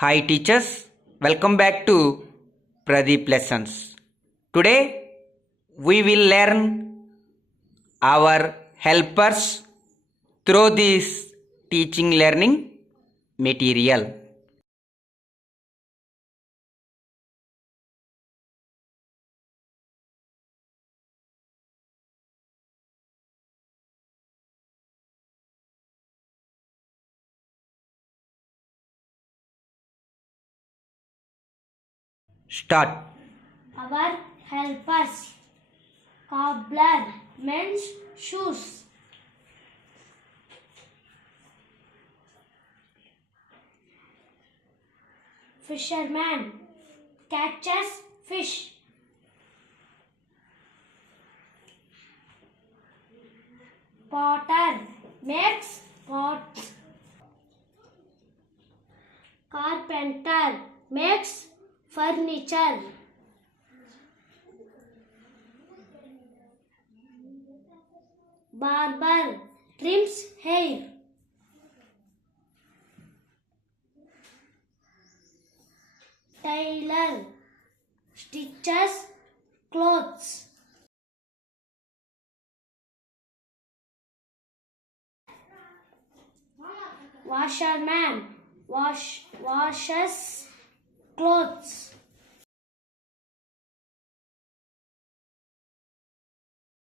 Hi teachers, welcome back to Pradeep Lessons. Today we will learn our helpers through this teaching learning material. Start. Our helpers. Cobbler, men's shoes. Fisherman catches fish. Potter makes pots. Carpenter makes furniture. Barber trims hair. Tailor stitches clothes. Washerman washes clothes.